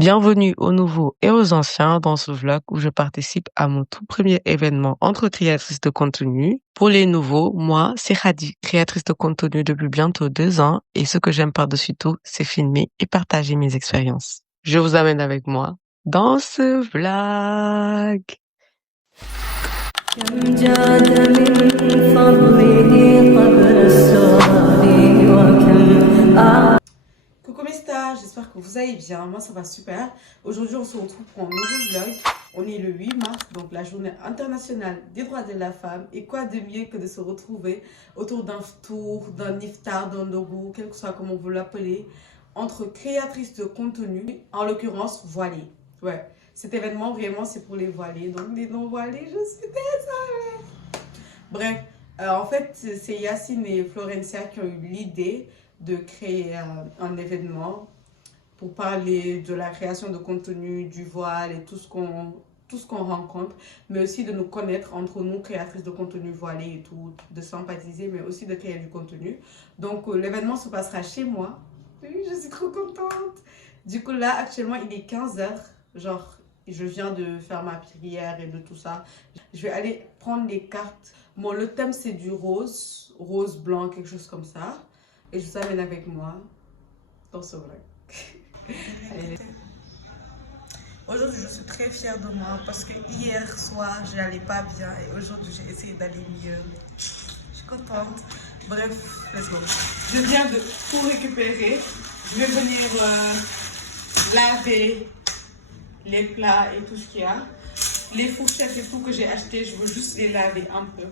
Bienvenue aux nouveaux et aux anciens dans ce vlog où je participe à mon tout premier événement entre créatrices de contenu. Pour les nouveaux, moi, c'est Khady, créatrice de contenu depuis bientôt 2 ans et ce que j'aime par-dessus tout, c'est filmer et partager mes expériences. Je vous amène avec moi dans ce vlog. Coucou mes stars, j'espère que vous allez bien, moi ça va super. Aujourd'hui on se retrouve pour un nouveau vlog. On est le 8 mars, donc la journée internationale des droits de la femme. Et quoi de mieux que de se retrouver autour d'un tour, d'un iftar, d'un dogu, quel que soit comment vous l'appelez, entre créatrices de contenu, en l'occurrence voilées. Ouais, cet événement vraiment c'est pour les voilées, donc les non voilées, je suis désolée. Bref, en fait c'est Yacine et Florencia qui ont eu l'idée de créer un événement pour parler de la création de contenu, du voile et tout ce qu'on rencontre, mais aussi de nous connaître entre nous, créatrices de contenu voilées et tout, de sympathiser, mais aussi de créer du contenu. Donc l'événement se passera chez moi. Oui, je suis trop contente. Du coup là, actuellement, il est 15h, genre je viens de faire ma prière et de tout ça. Je vais aller prendre les cartes. Bon, le thème c'est du rose, rose blanc, quelque chose comme ça. Et je vous amène avec moi dans ce vlog. Aujourd'hui, je suis très fière de moi parce que hier soir, je n'allais pas bien et aujourd'hui, j'ai essayé d'aller mieux. Je suis contente. Bref, let's go. Je viens de tout récupérer. Je vais venir laver les plats et tout ce qu'il y a. Les fourchettes et tout que j'ai acheté, je veux juste les laver un peu.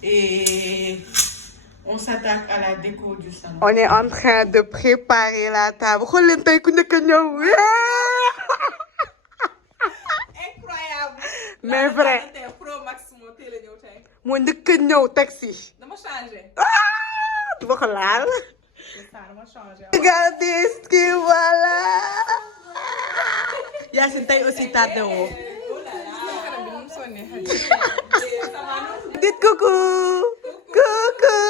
Et on s'attaque à la déco du salon. On est en train de préparer la table. Incroyable. Mais vrai. Moi njëkk a ñëw taxi. Dama changé. Du ma ko laal. Dama changé. Regardez ce que voilà. Yacine tey aussi tardé woo. Dites coucou. Coucou.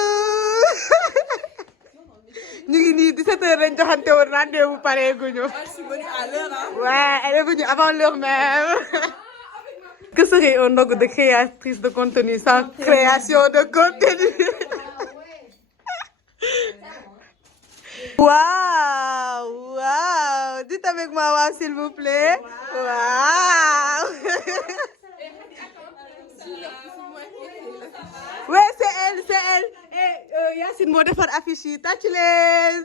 Ñu ngi nii 17h lañ joxante woon rendez-vous pareeguñu. Ouais, elle est venue avant l'heure même. Que serait un ndogu de créatrice de contenu sans création de contenu? Waouh, waouh. Dites avec moi waouh s'il vous plaît. Waouh. Ouais, c'est elle, c'est elle. Et Yacine moo defar affiche yi tàcc leen.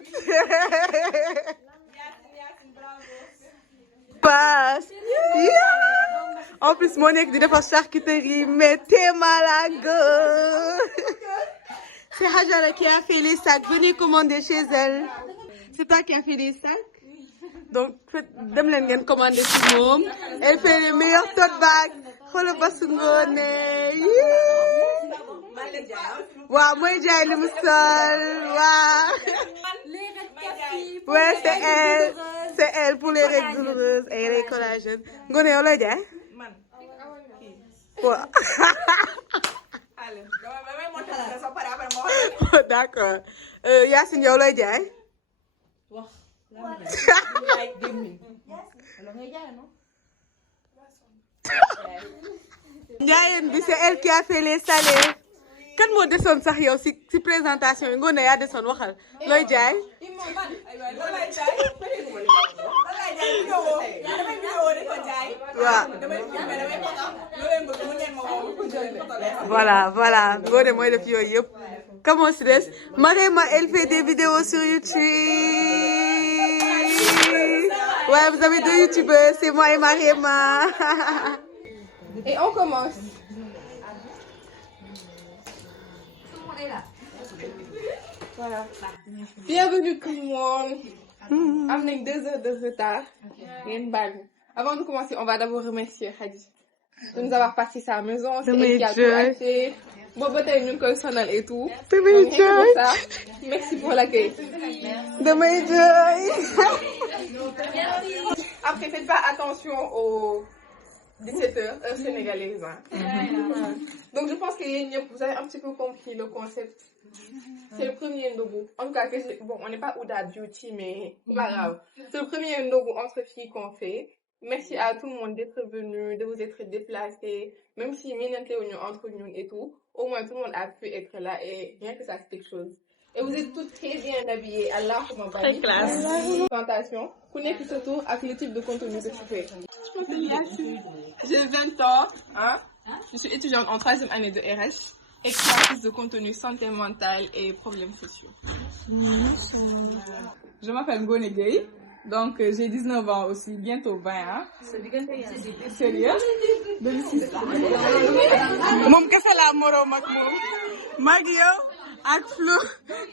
Passe. En plus moo nekk di defar charcuterie mais t'es malade. C'est Hajara qui a fait les sacs. Venez commander chez elle. C'est toi qui as fait les sacs. Donc dem leen ngeen commander ci moom. Elle fait les meilleurs tote bags. Xoolal basu ngoone. Waaw mooy jaay li mu sol. Waaw. Ouais, c'est elle pour les règles douloureuses et les collagènes. Ngoné yow lay jaay? Man. Waaw. D'accord. Yacine yow lay jaay? Wax. Ndiayeen bi c'est elle qui a fait les salés. Kan moo desoon sax yow si présentation yi Ngoné yaa desoon waxal looy jaay. Voilà, voilà. Ngoné mooy def yooyu yëpp. Comment si des Marema, elle fait des vidéos sur YouTube. Ouais, vous avez 2 youtubeurs, c'est moi et Marema. Et on commence. Voilà. Bienvenue tout le monde. Am nañ 2 heures de retard. Ngeen baal ñu. Avant de commencer, on va d'abord remercier Khady de nous avoir passé sa maison. C'est elle qui a tout acheté. Boobu ba tey ñu ngi koy sonal et tout. Damay jooy. Merci pour l'accueil. Damay jooy. Après, faites pas attention aux 17h, heure sénégalaise. Hein. Donc je pense que vous avez un petit peu compris le concept. C'est le premier ndogu. En tout cas, bon, on n'est pas Ouda Beauty, mais c'est pas grave. C'est le premier ndogu entre filles qu'on fait. Merci à tout le monde d'être venu, de vous être déplacés. Même si entre nous et tout, au moins tout le monde a pu être là et rien que ça c'est quelque chose. Et vous êtes toutes très bien habillées. Allah, Très classe. Présentation. Connaissez surtout avec le type de contenu que tu fais. Je m'appelle Yassine. J'ai 20 ans. Hein? Je suis étudiante en 3e année de RS. Et créatrice de contenu santé mentale et problèmes sociaux. Je m'appelle Gone Gueye. Donc, j'ai 19 ans aussi, bientôt 20 ans. Sérieux? Mom kese la morom ak mom. Mag yow ak Flo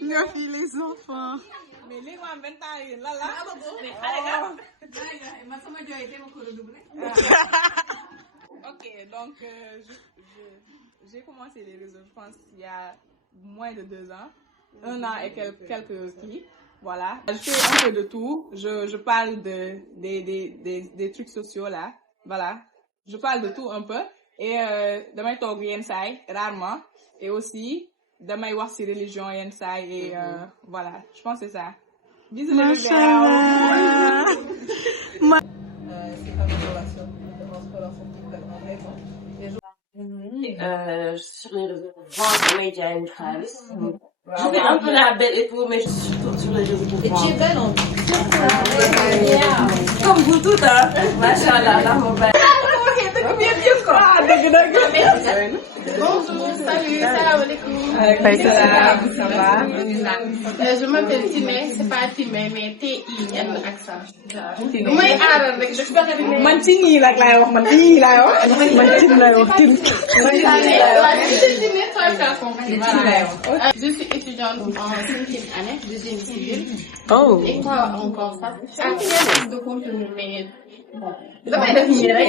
ñoo fi les enfants. Mais les gens 20 ans, là, là. Ok, donc, j'ai commencé les réseaux, je pense, il y a moins de 2 ans. 1 an et quelques filles. Voilà. Je fais un peu de tout. Je parle des trucs sociaux là. Voilà. Je parle de tout un peu. Et damay toog yenn saay rarement. Et aussi damay wax ci religion yenn saay et voilà. Je pense que c'est ça. Bisous les bébés. C'est pas une relation. Sur les réseaux, vendre médias et xaalis. Je fais un peu la belle et tout, mais je suis surtout sur les réseaux pour vendre. Et tu es belle en plus. Comme vous toutes, hein. Machallah, là, mon belle. Bonjour, salut, salam alaikum. Ça va? Je m'appelle Timé, c'est pas Timé, mais T-I-M accent. May aaral rek je fexe di Man ci nii la lay wax man nii lay wax. Man ci lay wax tin. Je suis étudiante en 5e année de génie civil. Oh. Et quoi encore ça? Créatrice de contenu, mais bon. Damay def nii rek.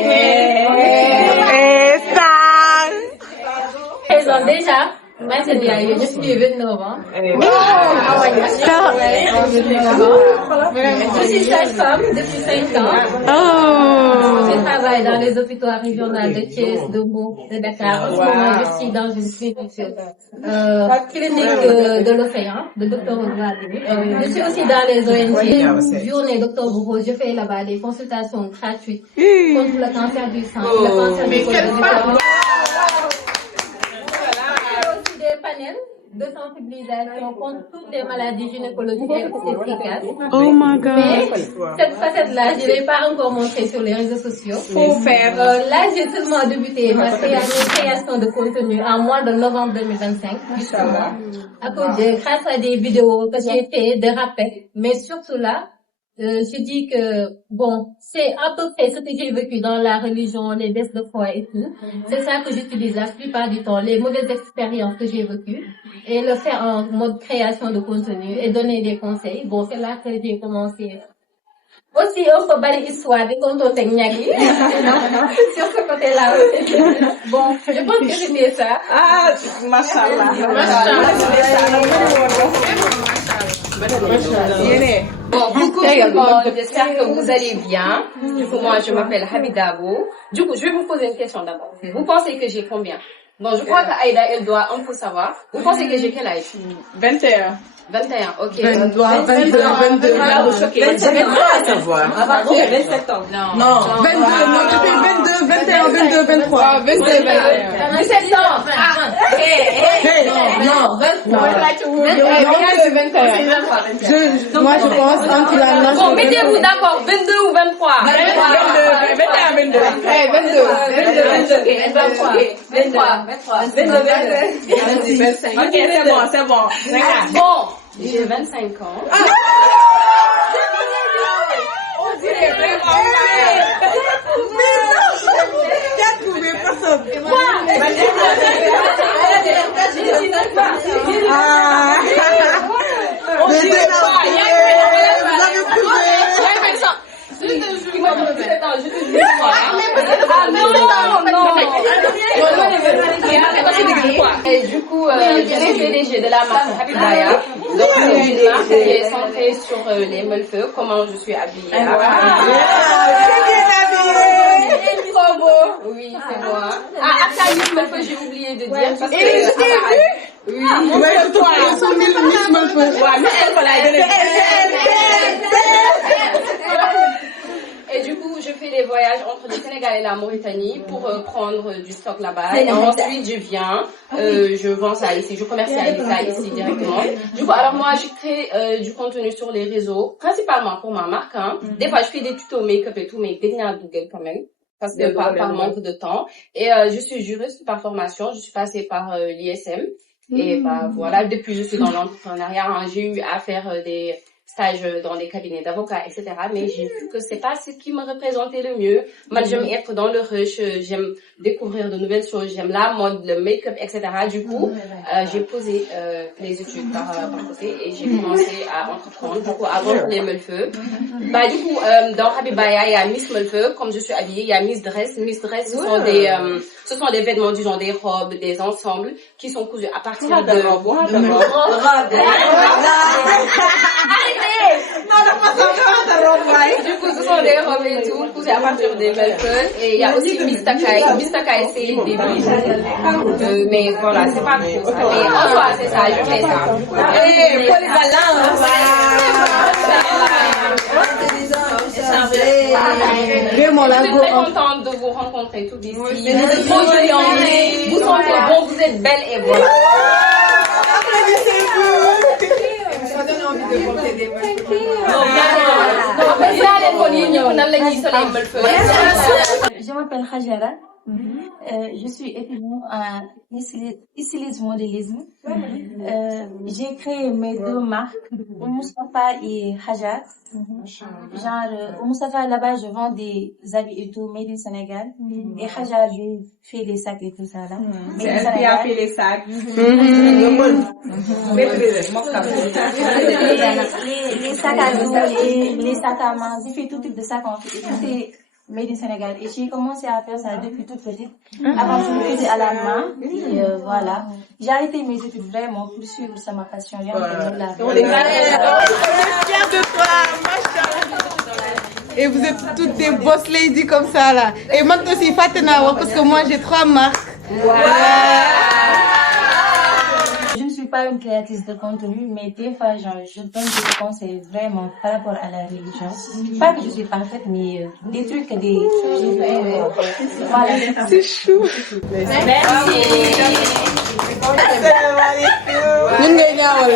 Présent déjà, moi c'est bien, je suis 29 ans. Je suis sage-femme depuis 5 ans. Je travaille dans les hôpitaux régionaux de Thiès, de Meaux, de Dakar. En ce moment, je suis dans une clinique de l'océan, de Dr Rose. Je suis aussi dans les ONG. Journée Dr Rose, je fais là-bas des consultations gratuites contre le cancer du sang, le cancer du col de l'utérus. De sensibilisation contre toutes les maladies gynécologiques et efficaces. Oh my God. Mais cette facette-là, je ne l'ai pas encore montrée sur les réseaux sociaux. Faut faire. Là, j'ai seulement débuté ma création de contenu en mois de novembre 2025, justement, grâce à des vidéos que j'ai fait de rappel. Mais surtout là, je dis que, bon, c'est à peu près ce que j'ai vécu dans la religion, les baisses de foi et tout. C'est ça que j'utilise la plupart du temps, les mauvaises expériences que j'ai vécues, et le faire en mode création de contenu et donner des conseils. Bon, c'est là que j'ai commencé. Aussi, on peut balayer l'histoire des contes techniques. Sur ce côté-là aussi. Bon, je pense que c'était ça. Ah, machallah. Bon, coucou tout le monde, j'espère que vous allez bien. Du coup, moi, je m'appelle Hamidabou. Du coup, je vais vous poser une question d'abord. Vous pensez que j'ai combien? Bon, je crois qu'Aïda, elle doit un peu savoir. Vous pensez que j'ai quel âge? 21. 21, ok. 22, 22. Là, vous choquez. 27 ans à savoir. Ah, pardon, 27 ans. Non, 22, non, tu fais 22, 21, 22, 23. 22, 21. 17 ans. Ah, Non, 23. Moi, je pense entre la nage. bon, mettez-vous d'accord, 22 ou 23? 22. 23. Ok, c'est bon. Regarde. Bon, j'ai 25 ans. On dirait vraiment. T'as trouvé personne. On dirait pas. Et du coup, je suis PDG de la marque Habibaya. Donc, c'est une marque qui est centrée sur les meufs, comment je suis habillée. C'est bien habillé. Trop beau. de dire parce que... Oui. Ouais, toi, ils sont Miss Malfeu. Ouais, mais elle, voilà, et du coup, je fais des voyages entre le Sénégal et la Mauritanie pour prendre du stock là-bas. Et ensuite, je viens, je vends ça ici, je commercialise ça ici directement. Du coup, alors moi, je crée du contenu sur les réseaux, principalement pour ma marque. Hein. Des fois, je fais des tutos make-up et tout, mais dernière Google quand même. Parce que par manque de temps. Et je suis juriste par formation, je suis passée par l'ISM. Et bah voilà, depuis je suis dans l'entrepreneuriat, hein, j'ai eu à faire des stages dans des cabinets d'avocats, etc. Mais j'ai vu que c'est pas ce qui me représentait le mieux. Moi, j'aime être dans le rush, j'aime découvrir de nouvelles choses, j'aime la mode, le make-up, etc. Du coup, j'ai posé les études par côté et j'ai commencé à entreprendre. Du coup, avant les Melfeux. Bah du coup, dans Habibaya, il y a Miss Melfeux, comme je suis habillée, il y a Miss Dress. Miss Dress, ce sont des vêtements, disons des robes, des ensembles qui sont cousus à partir de robes. Du coup, ce sont des robes et tout, cousues à partir des Melfeux. Et il y a aussi Miss Takai. Miss Takai, c'est les débuts. Mais voilà, c'est pas trop ça. Mais en soi, c'est ça, je fais ça. Et polyvalence. Je suis très contente de vous rencontrer toutes ici. Vous êtes trop jolies en vrai. Vous sentez bon, vous êtes belle et voilà. Ça donne envie de porter des Je m'appelle Hajara. Je suis étudiante en stylisme modélisme. J'ai créé mes deux marques, Moustapha et Hajar. Genre, Moustapha, là-bas, je vends des habits et tout, made in Sénégal. Et Hajar, je fais les sacs et tout ça, là. C'est elle qui a fait les sacs. Les sacs à dos, les sacs à main, j'ai fait tout type de sacs en fait. Et tout c'est made in Sénégal. Et j'ai commencé à faire ça depuis toute petite. Avant, je le faisais à la main. Et voilà. J'ai arrêté mes études vraiment pour suivre ça, ma passion. On est fiers de toi, machallah. Et vous êtes toutes des boss ladies comme ça là. Et moi aussi, Fatena, parce que moi j'ai 3 marques. Je ne suis pas une créatrice de contenu, mais des fois, je donne des conseils vraiment par rapport à la religion. Pas que je suis parfaite, mais des trucs, des choses. Voilà. C'est chou. Merci. Ñun ngay ñaawal.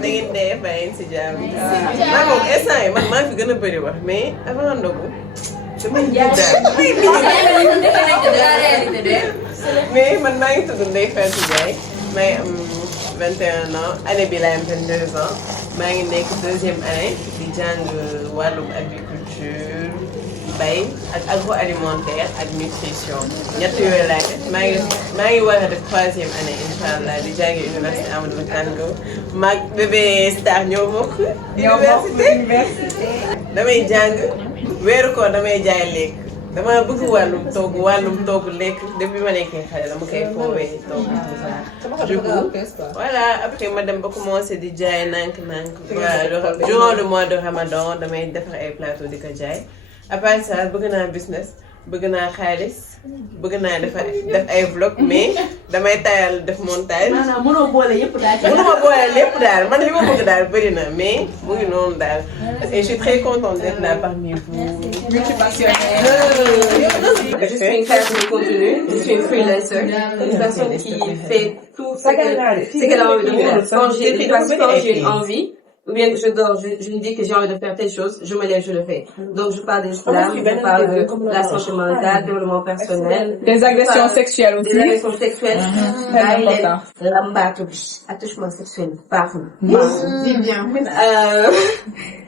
da ngeen def ba ngeen si jàmm. man moom instant yi man maa fi gën a bëri wax mais avant ndogu damay mais man maa ngi tudd Ndeye Fatou Ndiaye may am 21 ans année bi laay am 22 ans maa ngi nekk 2e année di jàng wàllum agriculture bay ak agroalimentaire ak nutrition ñett yooyu laay def maa ngi war a def 3e année incha allah di jàngi université Amadou Mahtar Mbow maag bébé star ñoo bokk université damay jàng weeru koor damay jaay lekk dama bëgg wàllum togg lekk depuis ma nekkee xale dama koy foowee togg tout ça du coup voilà après ma dem ba commencé di jaay nànk-nànk voilà durant le mois de Ramadan damay defar ay plateau di ko jaay à part ça bëgg naa business bëgg naa xaalis bëgg naa def ay vlog mais damay tayal def montage. maanaam mënoo boole yëpp daal. mënuma boole lépp daal man li ma bëgg daal bëri na mais mu ngi noonu daal. et je suis très contente d'être là parmi vous. Je suis une créatrice de contenu, je suis une freelancer, une personne qui fait tout ce qu'elle a envie de faire. Quand j'ai une envie, ou bien que je dors, je me dis que j'ai envie de faire telle chose, je me lève, je le fais. Donc je parle de l'islam, je parle de la santé mentale, développement personnel. Des agressions sexuelles aussi. Des agressions sexuelles. Attouchement sexuel, pardon. C'est bien.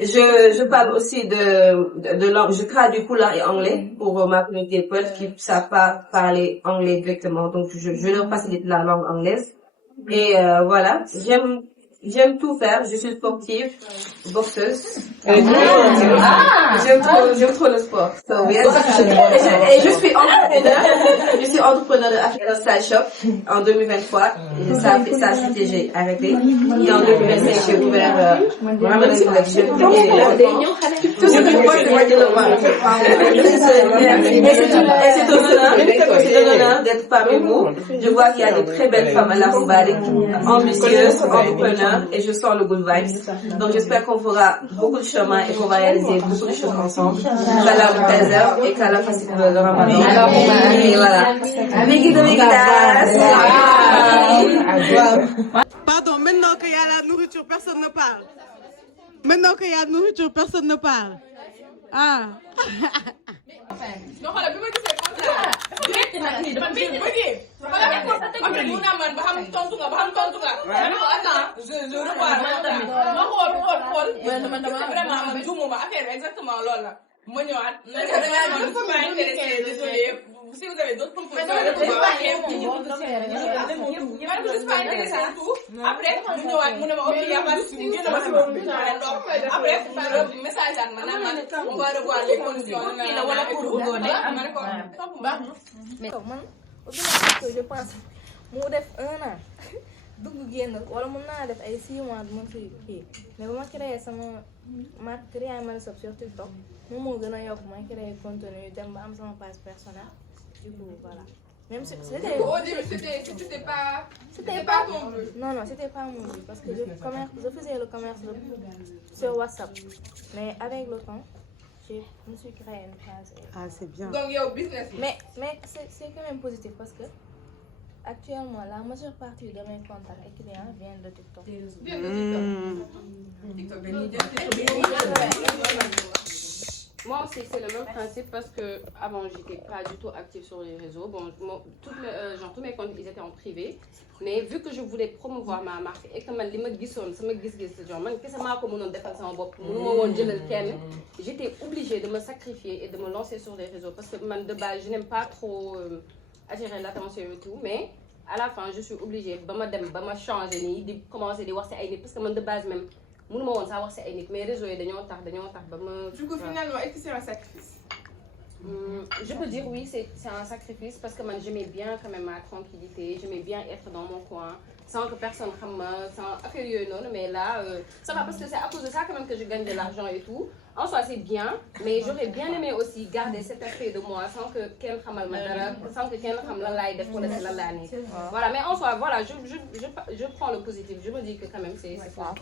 Je parle aussi de langue, je traduis couleur et anglais pour ma communauté de potes qui ne savent pas parler anglais directement. Donc je leur facilite la langue anglaise. Et voilà, j'aime J'aime tout faire. Je suis sportive, boxeuse. J'aime trop le sport. So, yes. Et je suis entrepreneur. Je suis entrepreneur de African Style Shop en 2023. Et ça, j'ai arrêté. Et en 2025, j'ai ouvert Ramadan Collection. Tout ce que je vois, c'est moi qui le vois. Et c'est un honneur d'être parmi vous. Je vois qu'il y a de très belles femmes à la Moubarak, ambitieuses, entrepreneurs, et je sens le good vibes. Donc j'espère qu'on fera beaucoup de chemin et qu'on va réaliser beaucoup de choses ensemble. Qu'Allah nous préserve et qu'Allah fasse le Ramadan. Et voilà. Pardon, maintenant qu'il y a la nourriture, personne ne parle. Maintenant qu'il y a la nourriture, personne ne parle. Ah. Non, xoolal bi ma gisee contrat direct nag nii dafa mel ni xoolal rek après mun naa man ba xam tontu nga. ma ne ko attends je revois ma xool vraiment man juumuma affaire exactement loolu la ma ñëwaat man je suis pas intéressée désolée si vous avez d'autres propositions je suis pas intéressée du tout après mu ñëwaat mu ne ma ok y a pas de souci génn ma si bopp bi après message ak ma naan man on va revoir les conditions wala pour ma ne ko baax na mais man que je pense mu def 1 an dugg génn wala mën naa def ay 6 mois du ma fi kii mais ba ma créé sama marque créé Marisop sur TikTok moom moo gën a yokk ma créé contenu dem ba am sama page personnelle du coup voilà. Même si c'était au début c'était pas ton but. Non, c'était pas mon but parce que je faisais le commerce sur WhatsApp. Mais avec le temps, je me suis créé une page. Ah, c'est bien. Donc, il y a un business. Mais c'est quand même positif parce que actuellement, la majeure partie de mes contacts et clients viennent de TikTok. Moi aussi, c'est le même principe parce que avant, j'étais pas du tout active sur les réseaux. Bon, tous mes comptes, ils étaient en privé. Mais vu que je voulais promouvoir ma marque et que man li ma gisoon sama gis-gis genre man kese maa ko mënoon defal sama bopp mënuma woon jëlal kenn j'étais obligée de me sacrifier et de me lancer sur les réseaux parce que man de base je n'aime pas trop attirer l'attention et tout mais à la fin je suis obligée ba ma changer nii di commencer di wax ci ay nit parce que man de base même mënuma woon sax wax ci ay nit mais réseaux yi dañoo tax ba ma. Du coup finalement est-ce que c'est un sacrifice? Je peux dire oui, c'est un sacrifice parce que moi j'aimais bien quand même ma tranquillité, j'aimais bien être dans mon coin, sans que personne ne sans affaire non, mais là, ça va parce que c'est à cause de ça quand même que je gagne de l'argent et tout. En soi c'est bien, mais j'aurais bien aimé aussi garder cet aspect de moi sans que quelqu'un xamal ma dara, sans que quelqu'un xamal la lay def wala la la ni. Voilà, mais en soi voilà, je prends le positif, je me dis que quand même c'est fort.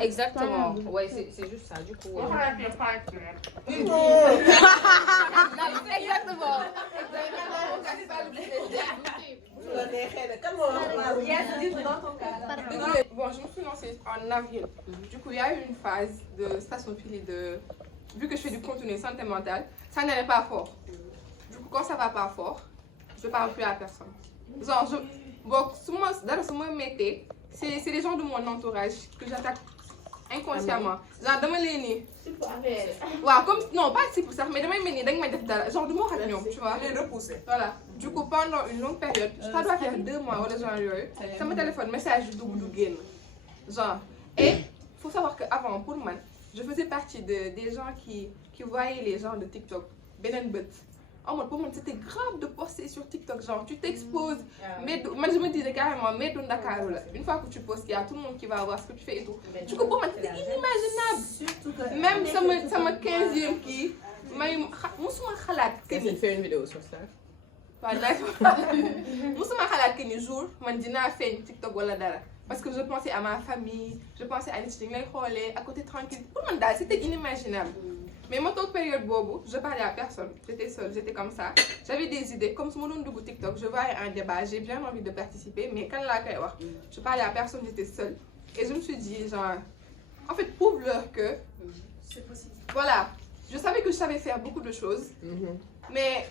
Exactement, ouais, c'est juste ça, du coup. Exactement. Bon, je me suis lancée en avril. Du coup, il y a eu une phase de station pili de... Vu que je fais du contenu santé mentale, ça n'allait pas fort. Du coup, quand ça va pas fort, je parle plus à personne. Genre, bon, souvent, c'est les gens de mon entourage que j'attaque inconsciemment. Genre, dama leen waaw comme non pas si pour ça mais damay mel ni dañ may def dara genre du ma wax ak ñoom tu vois les repousser voilà du coup pendant une longue période ça doit faire 2 mois wala genre yooyu sama téléphone message du dugg du génn genre et faut savoir que avant pour moi je faisais partie des gens qui voyaient les gens de TikTok beneen bët pour moi c'était grave de poster sur TikTok genre tu t'exposes mais moi je me disais carrément mais du Ndakaaru la une fois que tu postes il y a tout le monde qui va voir ce que tu fais et tout du coup pour moi c'était inimaginable même sama 15e kii may musuma xalaat que ni fait une vidéo sur ça waaw d'accord musuma xalaat que ni jour man dinaa feeñ TikTok wala dara parce que je pensais à ma famille je pensais à nit ñi lay xoolee à côté tranquille pour man daal c'était inimaginable. Mais moi, toute période bobo, je parlais à personne. J'étais seule, j'étais comme ça. J'avais des idées. Comme ce moment de TikTok, je voyais un débat, j'ai bien envie de participer. Mais quand je parlais à personne, j'étais seule. Et je me suis dit, genre, en fait, prouve-leur que c'est possible. Voilà. Je savais que je savais faire beaucoup de choses. Mais,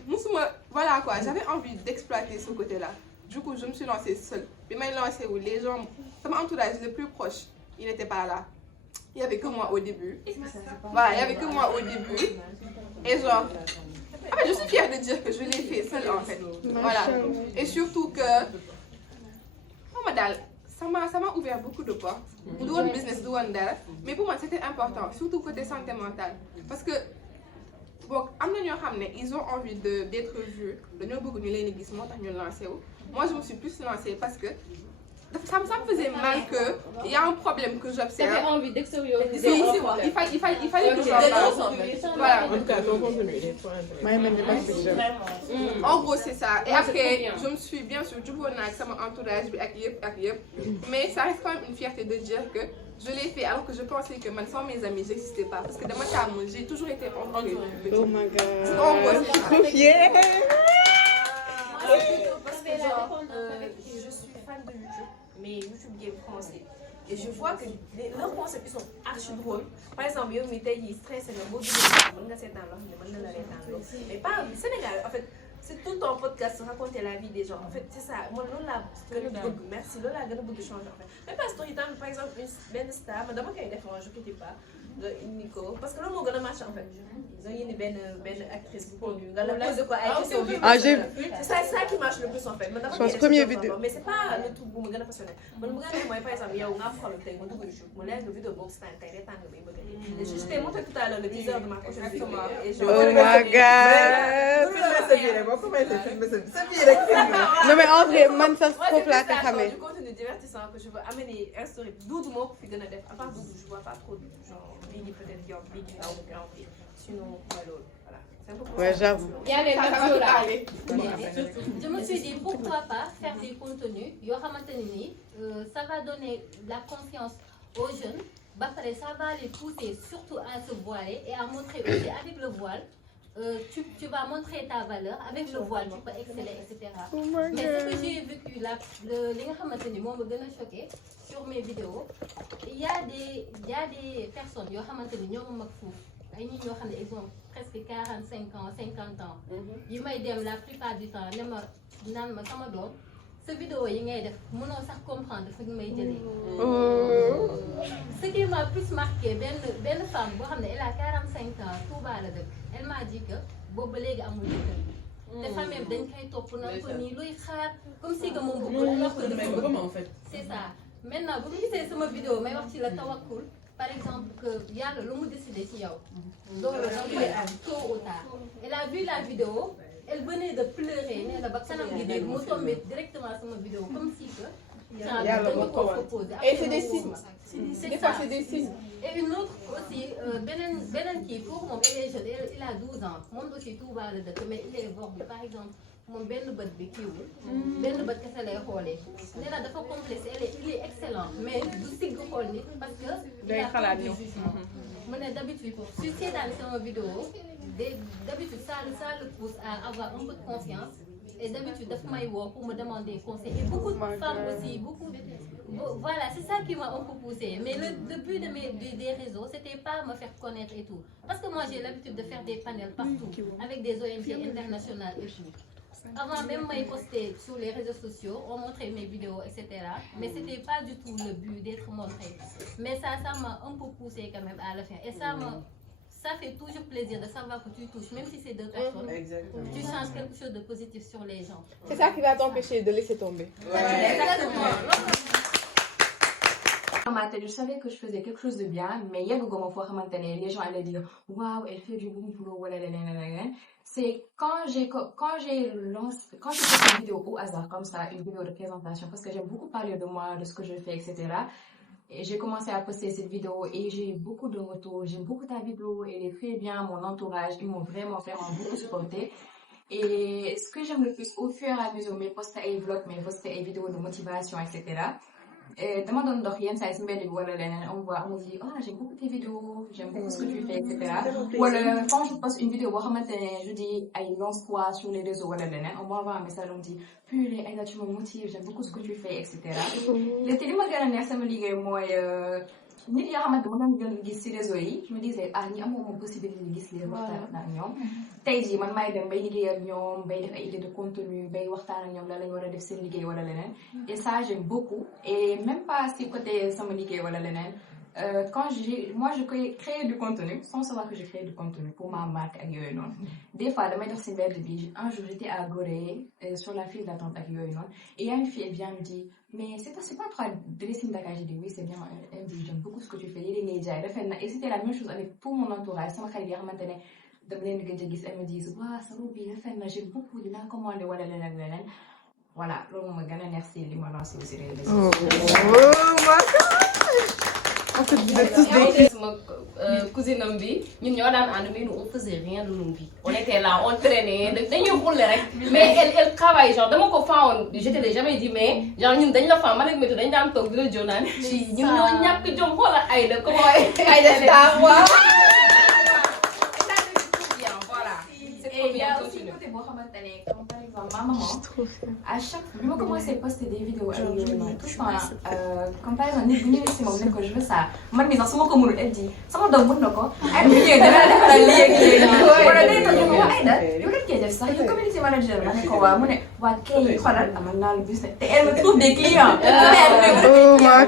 voilà quoi, j'avais envie d'exploiter ce côté-là. Du coup, je me suis lancée seule. Puis, je lancée où les gens, mon entourage le plus proche, il n'était pas là. Il n'y avait que moi au début. Voilà, il n'y avait que moi au début. Et genre, je suis fière de dire que je l'ai fait seule en fait. Voilà. Et surtout que, ça m'a ouvert beaucoup de portes. Pour d'autres business, mais pour moi c'était important, surtout côté santé mentale. Parce que bon, ils ont envie d'être vus, de nous beaucoup lancer. Moi je me suis plus lancée parce que ça me faisait mal qu'il y a un problème que j'observe. J'avais envie d'extérioriser. Il fallait que j'en parle. Voilà. En tout cas, ton contenu, il est trop intéressant. En gros, c'est ça. Et après, je me suis bien sûr du bon avec mon entourage, mais ça reste quand même une fierté de dire que je l'ai fait alors que je pensais que sans mes amis, j'existais pas. Parce que dans ma chambre, j'ai toujours été entourée. Oh my god. En gros, c'est trop fière. Parce que genre, je suis fan de YouTube, mais YouTube game français. Et je vois que leurs concepts sont archi drôles. Par exemple, il y a stress et le beau mais pas au Sénégal. En fait, c'est tout ton podcast raconter la vie des gens. En fait, c'est ça. Moi, merci. Lola a beaucoup de changer. En fait. Mais pas storytime, par exemple, une star, madame, qui a des fois, je ne sais pas. Nico, parce que là, on a marché en fait. Ils ont une belle actrice pour lui. C'est ça qui marche le plus en fait. Je pense première vidéo. Mais c'est pas le truc pour me passionner. Moi, par exemple, il y a un problème avec mon truc. Je laisse le vidéo box je t'ai montré tout à l'heure le teaser de ma prochaine vidéo. Oh my god. Non mais en vrai, man, ça se trouve là, t'as camé. Du contenu divertissant que je veux amener un story. Doudou, moi, pour faire à part Doudou, je vois pas trop de genre. Peut-être Young, Big, sinon, voilà. C'est un peu pour ouais, j'avoue. Il y a les notes là. Je me suis dit, pourquoi pas faire des contenus, ça va donner la confiance aux jeunes, ça va les pousser surtout à se voiler et à montrer aussi avec le voile. Tu vas montrer ta valeur, avec le voile, tu peux exceller, etc. Mais ce que j'ai vécu, moi, me choqué sur mes vidéos, il y a des personnes, ils ont presque 45 ans, 50 ans. Ils m'aident la plupart du temps, cette vidéo, ils ne comprendre ce qui m'a plus marqué, une femme, elle a 45 ans, tout bas là. Elle m'a dit que boobu léegi amul jëkkër te famille dañ koy topp naan ko nii luy xaar comme si que moom bëggul alors que en fait. c'est ça. Maintenant bu mu gisee sama vidéo may wax ci la tawakkul par exemple que yàlla lu mu décidé ci yow loolu da koy am tôt ou tard. Elle a vu la vidéo, elle venait de pleurer nee na ba kanam gi dégg mu tombé directement sama vidéo comme si que et c'est des signes. Des fois, c'est des signes. Et une autre aussi, Benen qui pour mon il est jeune, il a 12 ans. Mon aussi tout va le mais il est mort. Par exemple, mon ben bët bi kiiwul. Ben bët kese lay xoolee. Nee na dafa complexe, il est excellent, mais du sigg xool nit parce que il a peur du jugement. Mu ne d'habitude sur cette vidéo, d'habitude ça le pousse à avoir un peu de confiance. Et d'habitude, daf may woo pour me demander conseil. Et beaucoup de femmes aussi, voilà, c'est ça qui m'a un peu poussée. Mais le but des réseaux, c'était pas me faire connaître et tout. Parce que moi, j'ai l'habitude de faire des panels partout, avec des ONG internationales et tout. Avant même de poster sur les réseaux sociaux, on montrait mes vidéos, etc. Mais c'était pas du tout le but d'être montré. Mais ça m'a un peu poussée quand même à le faire. Et ça fait toujours plaisir de savoir que tu touches, même si c'est deux personnes, tu changes quelque chose de positif sur les gens. C'est ça qui va t'empêcher de laisser tomber. Ouais. Exactement. Dans ma tête, je savais que je faisais quelque chose de bien, mais il y a les gens allaient dire waouh, elle fait du bon boulot, voilà. C'est quand j'ai fait une vidéo au hasard comme ça, une vidéo de présentation, parce que j'aime beaucoup parler de moi, de ce que je fais, etc. Et j'ai commencé à poster cette vidéo et j'ai eu beaucoup de retours. J'aime beaucoup ta vidéo, elle est très bien, mon entourage, ils m'ont vraiment beaucoup supporté. Et ce que j'aime le plus, au fur et à mesure, mes posts et vlogs, mes posts et vidéos de motivation, etc. Et dama doon dox yenn saa yi si mbedd bi wala leneen on me dit oh j'aime beaucoup tes vidéos, j'aime beaucoup ce que tu fais, etc. Wala quand je poste une vidéo boo xamante ne je dis ay lance-toi sur les réseaux wala leneen on m'envoie un message on me dit purée Aïda tu me motives, j'aime beaucoup ce que tu fais, etc. léegi li ma gën a neex sama liggéey mooy nit yoo xamante mën nañu gën gis si réseau yi je me disais ni amoo moom possibilité de gis leen waxtaan ak ñoom tey jii man maay dem bay liggéey ak ñoom bay def ay idée de contenu bay waxtaan ak ñoom la lañ war a def seen liggéey wala leneen et ça j'aime beaucoup et même pas si côté sama liggéey wala leneen quand je crée du contenu sans savoir que je crée du contenu pour ma marque ak yooyu noonu des fois damay dox si mbedd bi un jour j'étais à Gorée sur la file d'attente ak yooyu noonu et il y a une fille elle vient me dire Mais c'est pas trop dressing Dakar. J'ai dit oui, c'est bien, j'aime beaucoup ce que tu fais. Il est média. Et c'était la même chose avec tout mon entourage. Sama xarit yi xamantene dama leen di gëj a gis, elles me disent waaw sa robe bi rafet na, j'aime beaucoup, dinaa commandé wala leneen. Voilà, loolu ma gën a neex si li ma lancé aussi réseaux sociaux. En fait, vous êtes tous des sama cousine am bi ñun ñoo daan ànd mais nous on faisait rien de nos vies. On était là, on traînait, dañuy rouler rek. Mais elle travaille genre dama ko faawoon, je te l'ai jamais dit mais genre ñun dañ la faa man ak météo dañ daan toog di la jox naan ci ñun ñoo ñàkk jom xoolal Aïda comment Aïda star waaw. Et il y a aussi côté boo xamante ne comme par exemple ma maman à chaque fois bi ma commencé poster des vidéos ak yooyu noonu tout le temps comme par exemple nit bu ñëwee si moom ne ko je veux ça man mii sax su ma ko mënul elle dit sama doom mën na ko ay bu ñëwee dana defal lii ak lii wala day toog ne ko Aïda yow lan koy def sax yow community manager ma ne ko waa mu ne waa kay xoolal amal naa le business te elle me trouve des clients oh my god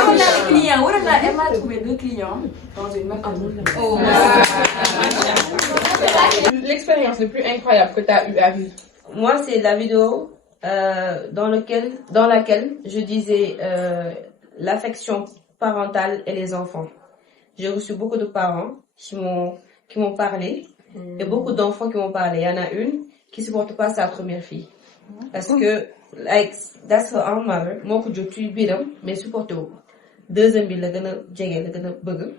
amal naa des clients wala naa elle m'a trouvé 2 clients dans une même année. L'expérience le plus incroyable que tu as eu à vivre? Moi, c'est la vidéo dans laquelle je disais l'affection parentale et les enfants. J'ai reçu beaucoup de parents qui m'ont parlé et beaucoup d'enfants qui m'ont parlé. Il y en a une qui supporte pas sa première fille parce que like that's her own mother. Moo ko jur tuy biiram mais supporté wu ko. Deuxième bi la gën a jege la gën a bëgg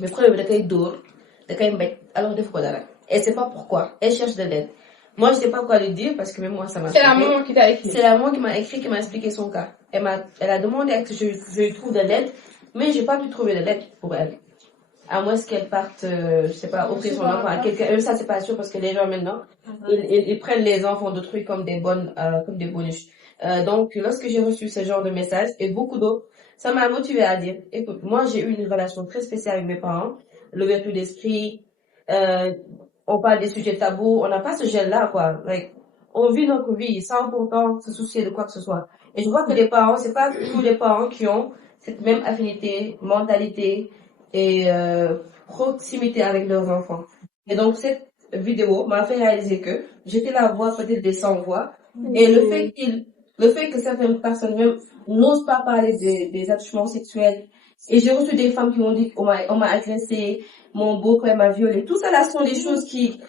mais premier bi da koy dóor da koy mbéj alors def ko dara. Et c'est pas pourquoi. Elle cherche de l'aide. Moi, je sais pas quoi lui dire parce que même moi, ça m'a. C'est la maman qui t'a écrit. C'est la maman qui m'a écrit, qui m'a expliqué son cas. Elle a demandé à que je lui trouve de l'aide, mais j'ai pas pu trouver de l'aide pour elle. À moins qu'elle parte, je sais pas, offrir son enfant à quelqu'un. Ça, c'est pas sûr parce que les gens maintenant, ils prennent les enfants d'autrui comme des bonus. Donc, lorsque j'ai reçu ce genre de message et beaucoup d'autres, ça m'a motivé à dire, écoute, moi, j'ai eu une relation très spéciale avec mes parents, l'ouverture d'esprit, on parle des sujets tabous, on n'a pas ce gel-là, quoi. Like, on vit notre vie sans pourtant se soucier de quoi que ce soit. Et je vois que les parents, c'est pas tous les parents qui ont cette même affinité, mentalité et proximité avec leurs enfants. Et donc, cette vidéo m'a fait réaliser que j'étais la voix peut-être des sans voix. Et le fait que certaines personnes même n'osent pas parler des attouchements sexuels. Et j'ai reçu des femmes qui m'ont dit qu'on m'a agressé, mon beau-père m'a violé. Tout ça là sont des choses je suis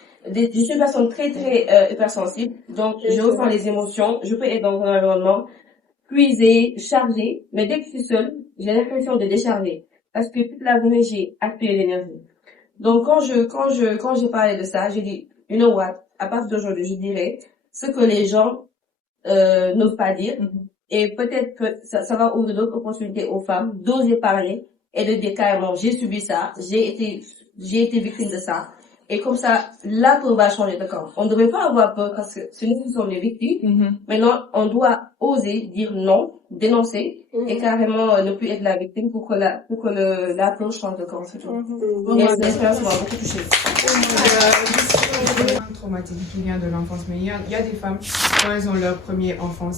une personne très très hypersensible. Donc je ressens les émotions, je peux être dans un environnement puisé, chargé, mais dès que je suis seule, j'ai l'impression de décharger. Parce que toute la journée j'ai activé l'énergie. Donc quand j'ai parlé de ça, j'ai dit, you know what, à partir d'aujourd'hui, je dirais ce que les gens n'osent pas dire. Et peut-être que ça va ouvrir d'autres opportunités aux femmes d'oser parler et de dire carrément j'ai subi ça, j'ai été victime de ça. Et comme ça, la peur va changer de camp. On ne devrait pas avoir peur parce que c'est nous qui sommes les victimes. Maintenant, on doit oser dire non, dénoncer et carrément ne plus être la victime pour que la peur change de camp. C'est tout. Et cette expérience m'a beaucoup touchée. C'est un traumatisme qui vient de l'enfance, mais il y a des femmes, quand elles ont leur premier enfant,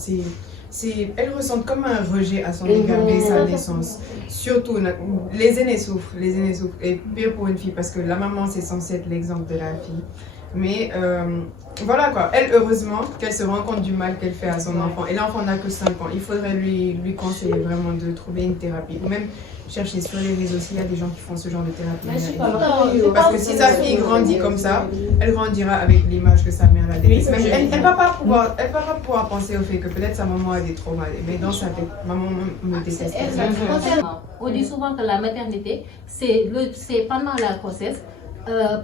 elles ressentent comme un rejet à son égard dès sa naissance. Surtout, les aînés souffrent, et pire pour une fille, parce que la maman, c'est censé être l'exemple de la fille. Mais voilà quoi, elle, heureusement qu'elle se rend compte du mal qu'elle fait à son enfant. Et l'enfant n'a que 5 ans, il faudrait lui conseiller vraiment de trouver une thérapie. Ou même chercher sur les réseaux s'il y a des gens qui font ce genre de thérapie. Parce que si sa fille grandit comme ça, elle grandira avec l'image que sa mère l'a délaissée. Elle va pas pouvoir penser au fait que peut-être sa maman a des traumas. Mais dans sa tête, maman me déteste. On dit souvent que la maternité, c'est pendant la grossesse,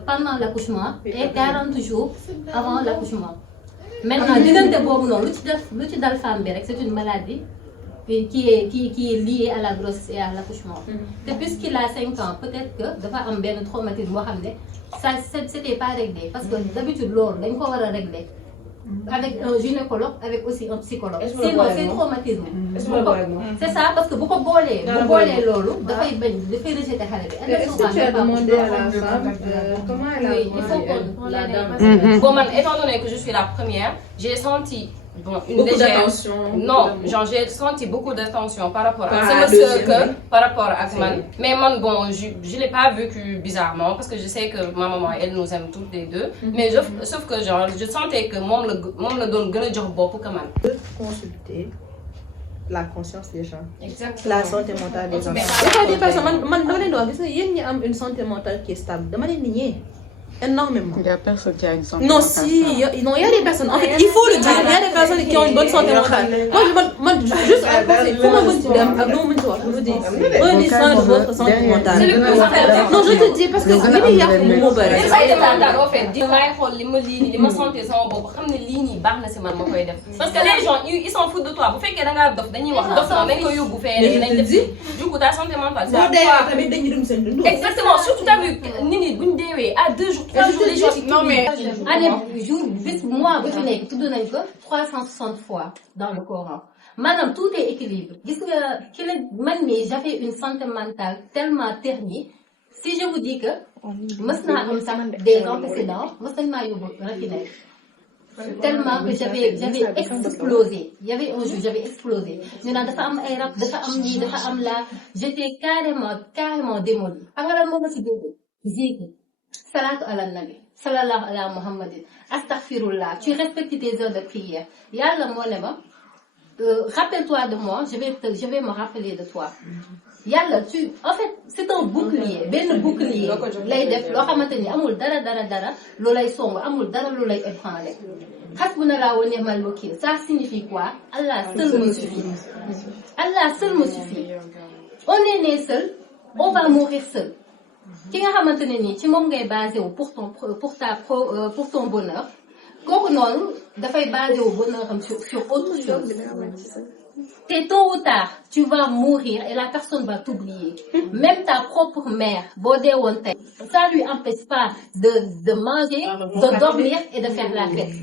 pendant l'accouchement et 40 jours avant l'accouchement. Maintenant, c'est une maladie qui est liée à la grossesse et à l'accouchement. Puisqu'il a 5 ans, peut-être que de faire un traumatisme, ça c'était pas réglé. Parce que d'habitude, l'or, il faut régler. Avec un gynécologue, avec aussi un psychologue. Sinon, c'est traumatisme. C'est ça, parce que beaucoup bolé lolo, dafay rejeter xalé bi. Est-ce que tu as demandé à la femme comment elle a il faut qu'on la donne. Bon, étant donné que je suis la première, j'ai senti une beaucoup légère d'attention. Non, genre j'ai senti beaucoup d'attention par rapport à ma soeur que par rapport à Akman. Mais moi, bon, je l'ai pas vécu bizarrement parce que je sais que ma maman, elle nous aime toutes les deux. Mais sauf que genre, je sentais que moi le donne gën a jox bopp que man. Consulter la conscience des gens. Exactement. La santé mentale des gens. Mais Des fois, des personnes, il y a une santé mentale qui est stable. Dama leen di ñee énormément. Il y a personne qui a une santé Non, mentale. si, il y a des personnes. En fait, il faut le dire. Il y a des personnes qui ont une bonne santé mentale. Moi, juste un conseil. Faut moi je vous dis, prenez soin de votre santé mentale. Non, je te dis parce que il y a mon bari. santé mentale en fait damay xool li ma lii li ma santé sama bopp xam ne lii nii baax na si man ma koy def parce que les gens ils s'en foutent de toi bu fekkee da ngaa dof dañuy wax dof na dañ koy yóbbu fee dañ def du coup ta santé mentale exactement surtout t'as vu nit ñi buñ deewee à 2 jours 3 jours les gens non mais allez jour juste moi bu fi nekk tudd nañ ko 360 fois dans le Coran maanaam tout est équilibre gis nga ki la man mii j'avais une santé mentale tellement ternie si je vous dis que mës naa am sax des antécédents mës nañ maa yóbbu raffiné tellement que j'avais explosé il y avait un jour j'avais explosé ñu naan dafa am ay rab dafa am lii dafa am là j'étais carrément démolie xam nga lan moo ma si dégg zikr salatu ala nabi sallallahu ala muhammadin astaghfirullah tu respectes tes heures de prière yàlla moo ne ma rappelle-toi de moi je vais me rappeler de toi yàlla en fait c'est un bouclier benn bouclier lay def loo xamante ni amul dara lu lay song amul dara lu lay ébranler hasbunallahu wa ni'mal wakil ça signifie quoi Allah seul me suffit Allah seul me suffit on est né seul on va mourir seul ki nga xamante ne nii ci moom ngay basé wu pour ton bonheur kooku noonu dafay basé wu bonheur am sur autre chose et tôt ou tard tu vas mourir et la personne va t'oublier même ta propre mère boo dee woon tey ça lui empêche pas de manger de dormir et de faire la fête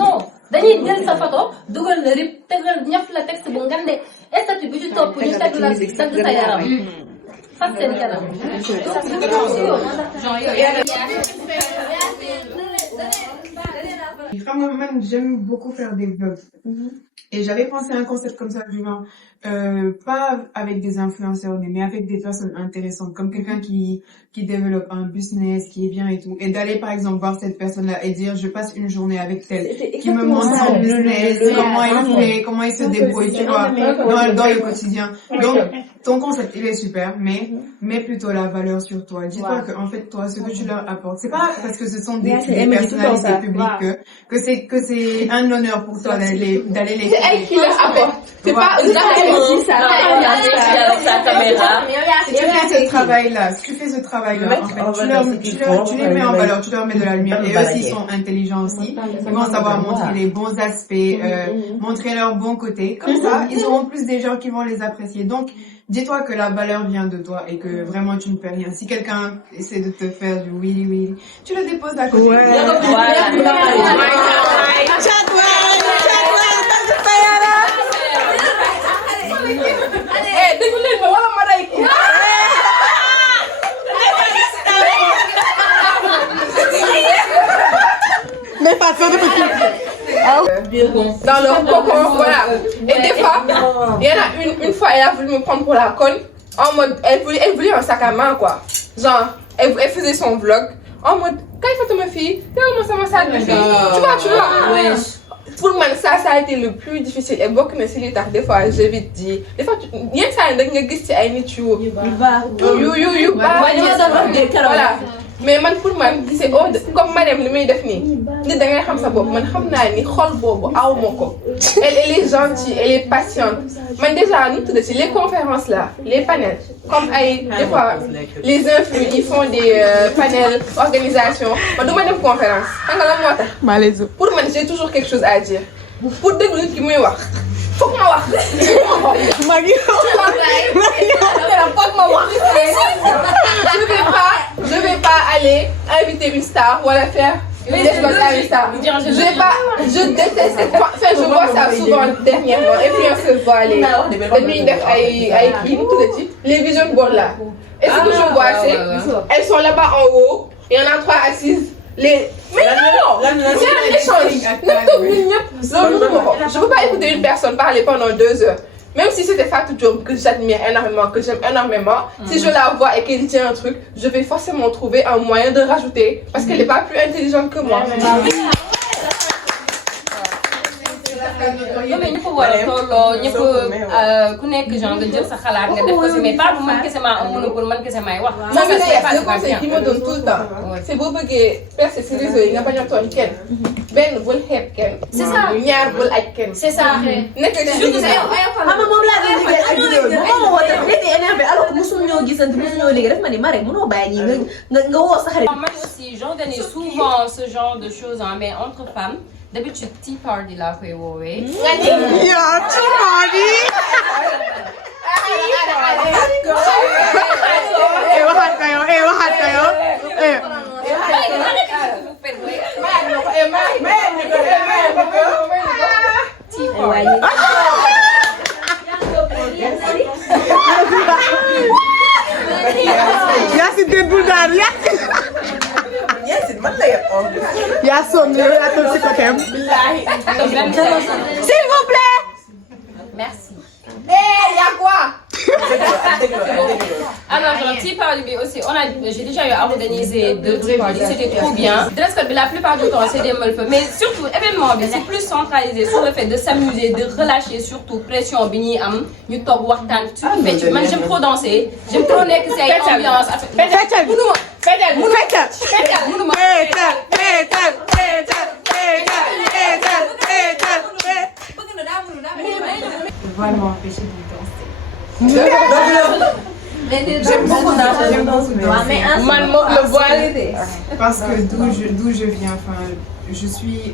non dañuy jël sa photo dugal la rib tegal ñëpp la texte bu ngande statut bi ci topp ñu teg la teg sa yaram fas seen kanam J'aime beaucoup faire des vlogs. Et j'avais pensé à un concept comme ça, du genre, pas avec des influenceurs, mais avec des personnes intéressantes, comme quelqu'un qui développe un business, qui est bien et tout. Et d'aller, par exemple, voir cette personne-là et dire, je passe une journée avec tel, qui me montre son business, comment il fait, comment il se débrouille, tu vois, dans le quotidien. Donc, ton concept, il est super, mais mets plutôt la valeur sur toi. Dis-toi que, en fait, toi, ce que tu leur apportes, c'est pas parce que ce sont des personnalités publiques que c'est un honneur pour toi d'aller les c'est elle qui leur apporte. C'est pas une Si tu fais ce travail-là, en fait, tu les mets en valeur, tu leur mets de la lumière. Et eux aussi, ils sont intelligents aussi. Ils vont savoir montrer les bons aspects, montrer leur bon côté. Comme ça, ils auront plus des gens qui vont les apprécier. Donc, dis-toi que la valeur vient de toi et que vraiment tu ne peux rien. Si quelqu'un essaie de te faire du oui, tu le déposes à côté. Dans leur cocon, voilà. Et des fois, il y en a une fois, elle a voulu me prendre pour la conne. En mode, elle voulait un sac à main, quoi. Genre, elle faisait son vlog. En mode, quand il faut ma fille, comment ça ma fille. Tu vois. Ouais. Pour moi, ça a été le plus difficile. Et beaucoup de ces des fois, j'ai vite dit. Des fois, il y a ça, il y a voilà. Mais man pour man c'est comme madame li muy def nii nit da ngay xam sa bopp man xam naa ni xol boobu aw ma ko elle est gentille elle est patiente man déjà nu tudd ci les conférences là les panels comme ay des fois les influx ils font des panels organisation man du ma dem conférence xam nga lan moo tax pour man j'ai toujours quelque chose à dire pour déglu nit ki muy wax foog ma wax je vais pas aller inviter une star ou la faire une star. Je déteste. Enfin, je vois ça souvent dernièrement. Influenceurs voient les vision boards là. Et ce que je vois, c'est elles sont là-bas en haut. Il y en a 3 assises. Mais non, c'est un échange. Je peux pas écouter une personne parler pendant 2 heures. Même si c'était Fatou Diop que j'admire énormément, que j'aime énormément, si je la vois et qu'elle dit un truc, je vais forcément trouver un moyen de rajouter parce qu'elle n'est pas plus intelligente que moi. non mais ñëpp war a tolloo ñëpp ku nekk genre nga jël sa xalaat nga def ko si mais pas bu man kese maa am monopole man kese maay wax. ça le conseil qui me donne tout le temps c'est boo bëggee percer si réseau yi nga bañ a tooñ kenn benn bul xeeb kenn. c'est ça ñaar bul aj kenn. c'est ça. nekk surtout moom laa doon liggéey ak vidéo bi moom moo woote léegi énervé alors que mosul ñoo gisante mosul ñoo liggéey daf ma ni Marème mënoo bàyyi ñii nga woo sa xarit. Moi aussi j'organise souvent ce genre de choses hein, mais entre femmes d'habitude tea party laa koy woowee. yaa tea party. waxaat ka yow. Yacine den bul daal Yacine man la yëpp. yaa sonn yow yaa toog si côté am. S'il vous plaît. Merci. Y'a quoi? Alors, genre, tea party aussi, j'ai déjà eu à organiser 2 tea parties, c'était trop bien. Dress code, la plupart du temps, c'est des meufs, mais surtout, événement, c'est plus centralisé sur le fait de s'amuser, de relâcher surtout pression, bini am, ñu tok waxtaan. Moi, j'aime trop danser, j'aime trop nekk ci ay ambiance. Le voile m'a empêché de danser. J'aime beaucoup danser. Le voile. Parce que d'où je viens, enfin, je suis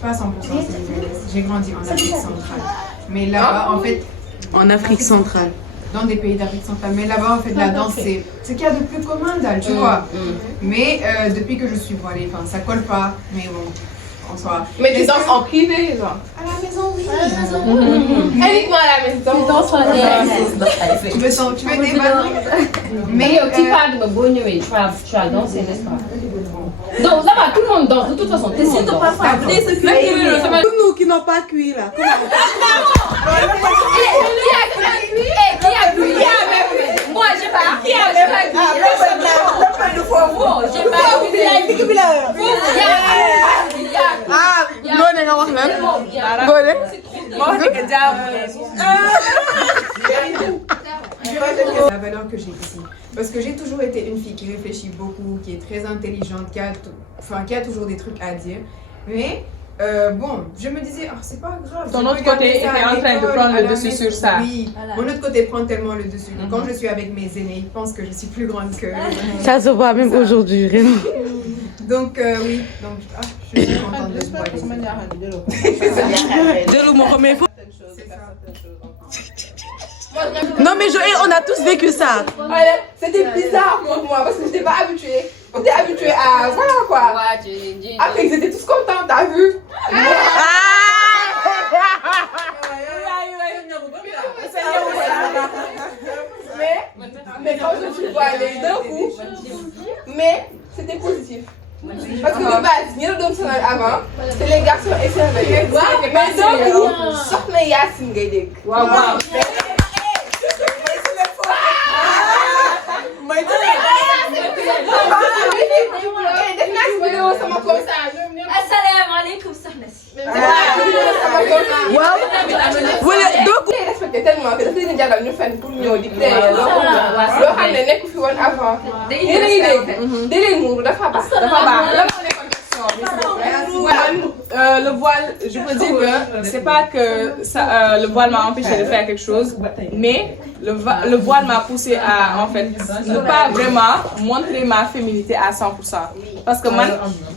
pas 100% sénégalaise. J'ai grandi en Afrique centrale. Mais là-bas, en fait, en Afrique centrale, dans des pays d'Afrique centrale. Mais là-bas, en fait, la danse, c'est ce qu'il y a de plus commun, tu vois. Mais depuis que je suis voilée, enfin, ça colle pas. Mais bon. Mais tu danses en privé, genre? À la maison, oui. Uniquement à la maison. Tu danses en privé. Tu veux des ballons? Mais tu parles de bonne nuit, tu as dansé, n'est-ce pas? Donc là-bas, tout le monde danse, de toute façon. Tout le monde danse. Même nous qui n'ont pas cuit là. Qui a cuit? Moi, j'ai pas. Qui a même pas cuit? J'ai pas cuit. Ah, Ngoné nga wax lan. Ngoné. La valeur que j'ai ici. Parce que j'ai toujours été une fille qui réfléchit beaucoup, qui est très intelligente, qui a toujours des trucs à dire. Mais bon, je me disais, oh, c'est pas grave. Ton autre côté était en train de prendre le dessus sur ça. Oui, mon autre côté prend tellement le dessus. Quand je suis avec mes aînés, ils pensent que je suis plus grande que Ça se voit même aujourd'hui, vraiment. Donc oui, donc je suis contente de ce voile. Non mais on a tous vécu ça. C'était bizarre pour moi parce que j'étais pas habituée. On était habitué à voilà quoi. Après ils étaient tous contents, t'as vu? Mais quand je suis voilée d'un coup, mais c'était positif. Parce que de base, ñi la doon sonal avant, c'est les garçons et c'est mais d'un coup, soxna Yacine ngay dégg. Waaw waaw. Asalaamaaleykum soxna si. Waaw. Wala donc respecté tellement que daf leen jagal ñu fenn pour ñëw di créer loo xam ne nekk fi woon avant. Yéen a ngi dégg. Di leen muuru dafa baax. Dafa baax. Lan moo nekkoon question bi? Le voile, je peux dire que c'est pas que ça, le voile m'a empêché de faire quelque chose, mais le voile m'a poussé à en fait ne pas vraiment montrer ma féminité à 100%. Parce que moi,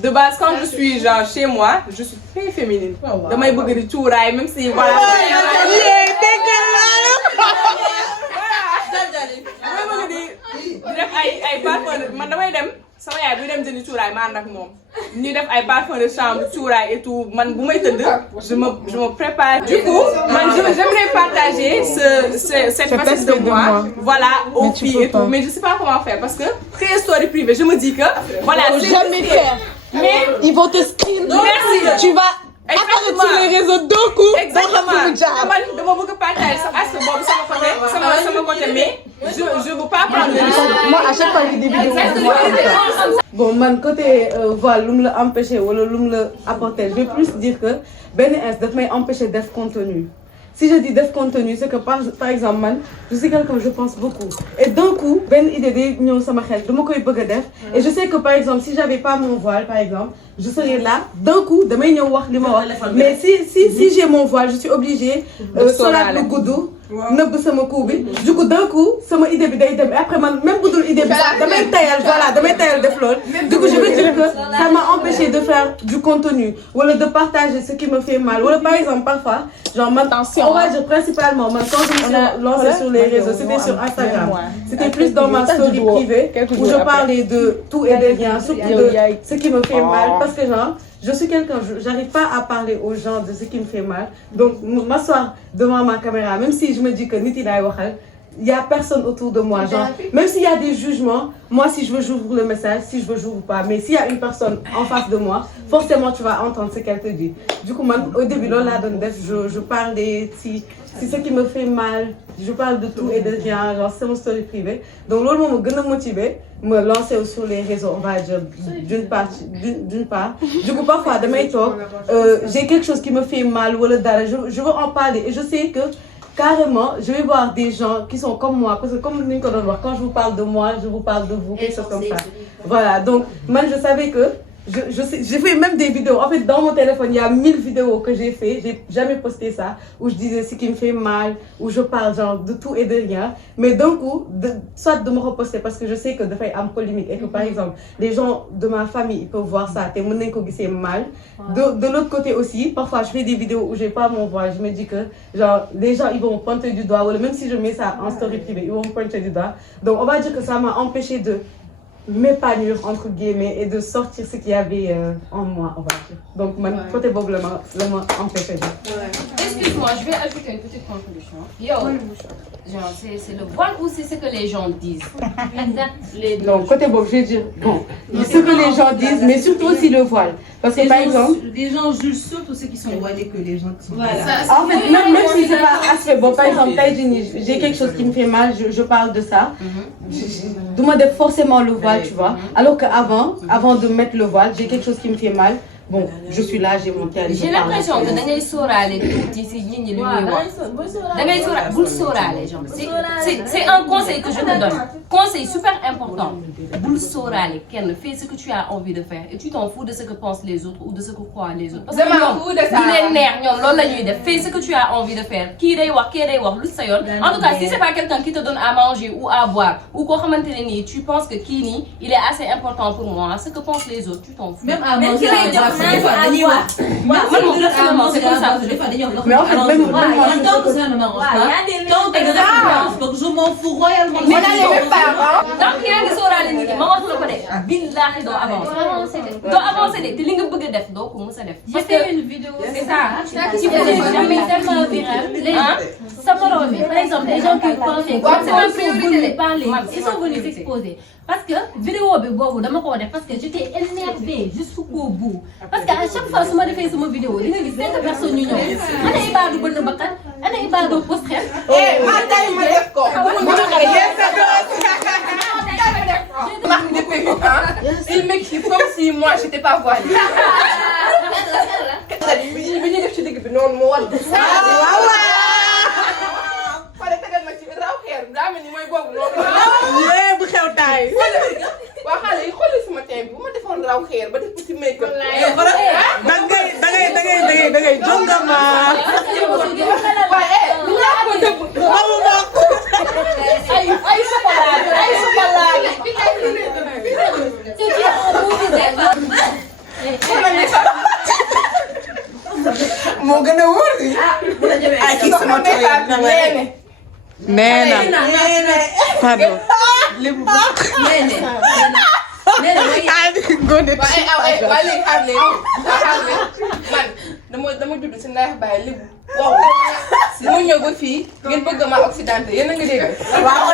de base, quand je suis genre chez moi, je suis très féminine. Damay bëgg di cuuraay même si voilà. ay parfum man damay dem sama yaay bu dem jëndi cuuraay ma ànd ak moom ñu def ay parfum de chambre cuuraay et tout man bu may tëdd je me prépare. Du coup man j'aimerais partager cette facette de moi voilà aux filles et tout mais je sais pas comment faire parce que très story privée je me dis que voilà c'est jamais faire mais ils vont te screen. Merci tu vas apparaître sur les réseaux d'un coup. Exactement dama bëgg partager sa aspect boobu sama côté mais Je veux pas parler. Moi, à chaque fois, j'ai des vidéos. Bon, man, côté voile, l'homme l'a empêché ou l'homme l'a apporté, je vais plus dire que Ben S m'a empêché d'être contenu. Si je dis d'être contenu, c'est que par exemple, man, je suis quelqu'un que je pense beaucoup. Et d'un coup, ben idée de ñëw sama xel dama koy bëgg def. Et je sais que par exemple, si j'avais pas mon voile, par exemple, je serais là. D'un coup, damay ñëw wax li ma wax. Mais si j'ai mon voile, je suis obligée solat lu gudd. Nëbb sama cou bi. Du coup, d'un coup, sama idée bi day dem. Et après, man, même bu dul idée bi sax damay tayal, voilà, damay tayal def lool. Du coup, je veux dire que ça m'a empêché de faire du contenu ou de partager ce qui me fait mal. Ou par exemple, parfois, genre, on va dire principalement, quand je me suis lancée sur les réseaux, c'était sur Instagram. C'était plus dans ma story privée où je parlais de tout et de rien, surtout de ce qui me fait mal. Parce que genre, je suis quelqu'un, j'arrive pas à parler aux gens de ce qui me fait mal. Donc, m'asseoir devant ma caméra, même si je me dis que Niti lay waxal, il y a personne autour de moi. Genre, même s'il y a des jugements, moi, si je veux, j'ouvre le message, si je veux, j'ouvre pas. Mais s'il y a une personne en face de moi, forcément, tu vas entendre ce qu'elle te dit. Du coup, man, au début, là, je parle si ce qui me fait mal, je parle de tout et de rien, genre, c'est mon story privé. Donc, là, je me motivé, me lancer sur les réseaux, on va dire, d'une part. Du coup, parfois, de mes talks, j'ai quelque chose qui me fait mal, je veux en parler. Et je sais que, carrément, je vais voir des gens qui sont comme moi, parce que comme nous, quand je vous parle de moi, je vous parle de vous, quelque chose comme ça. Voilà, donc, moi, je savais que, j'ai fait même des vidéos. En fait, dans mon téléphone, il y a 1000 vidéos que j'ai fait. J'ai jamais posté ça, où je disais ce qui me fait mal, où je parle genre de tout et de rien. Mais d'un coup, soit de me reposter parce que je sais que de faire un polémique et que par exemple, les gens de ma famille, ils peuvent voir ça, t'es mon que c'est mal. De l'autre côté aussi, parfois je fais des vidéos où j'ai pas mon voix. Je me dis que genre, les gens, ils vont me pointer du doigt, ou même si je mets ça en story privée, ils vont me pointer du doigt. Donc, on va dire que ça m'a empêché de m'épanouir entre guillemets et de sortir ce qu'il y avait en moi, on va dire. Donc, mon côté Bob le m'a empêché. Excuse-moi, je vais ajouter une petite contribution. Genre, c'est le voile ou c'est ce que les gens disent? Exact. Non, côté Bob, je vais dire, bon, ce que les gens disent, mais surtout aussi le voile. Parce que par exemple, les gens jugent surtout ceux qui sont voilés que les gens qui sont voilés. En fait, même si c'est pas assez bon, par exemple, j'ai quelque chose qui me fait mal, je parle de ça. Je demande forcément le voile, tu vois. Alors qu'avant, avant de mettre le voile, j'ai quelque chose qui me fait mal. Bon, je suis là, j'ai mon thème. J'ai l'impression que dans les sorales, c'est un conseil que je te donne. Conseil super important. Boule sorale, fais ce que tu as envie de faire et tu t'en fous de ce que pensent les autres ou de ce que croient les autres. Parce que fais ce que tu as envie de faire. En tout cas, si c'est pas quelqu'un qui te donne à manger ou à boire ou quoi, tu penses que Kini, il est assez important pour moi, ce que pensent les autres, tu t'en fous. Même à manger. Mais en fait, même moi, ça ne m'arrange pas. Quand tu as je m'en fous royalement. Mais tant qu'il y a des sorales, maman, tu le connais. Billahi, doit avancer. Doit avancer. Tu l'as dit def, donc comment ça def? J'ai fait une vidéo. C'est ça. Qui faisait jamais tellement viral. Ça me par exemple, les gens qui pensaient que parler, ils sont venus s'exposer. Parce que vidéo parce que j'étais énervée jusqu'au bout. Parce qu'à chaque fois que je fais cette vidéo, il y a 5 personnes qui il m'écrit comme si moi j'étais pas voilée. moo gën a wóor ay kii sama tooy nee pardon lébu man dama judd si ndax baay lébu wow mu ñëw ba fii ngeen bëgg ma occidenté yéen a ngi dégg waaw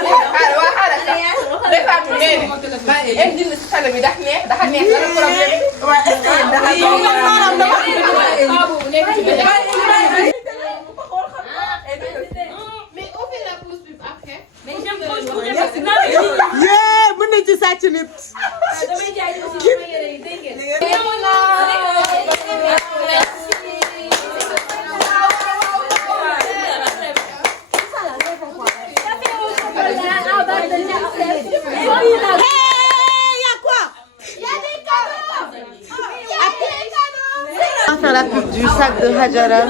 defaatu nee ma indi si xale bi dax neex daxa neex dara problème waaw est-ce que mais on fait la pause pub après. Mais j'aime trop sàcc nit. damay jaay aussi sama yére yi dégg ngeen. On va faire la pub du sac de Hajara.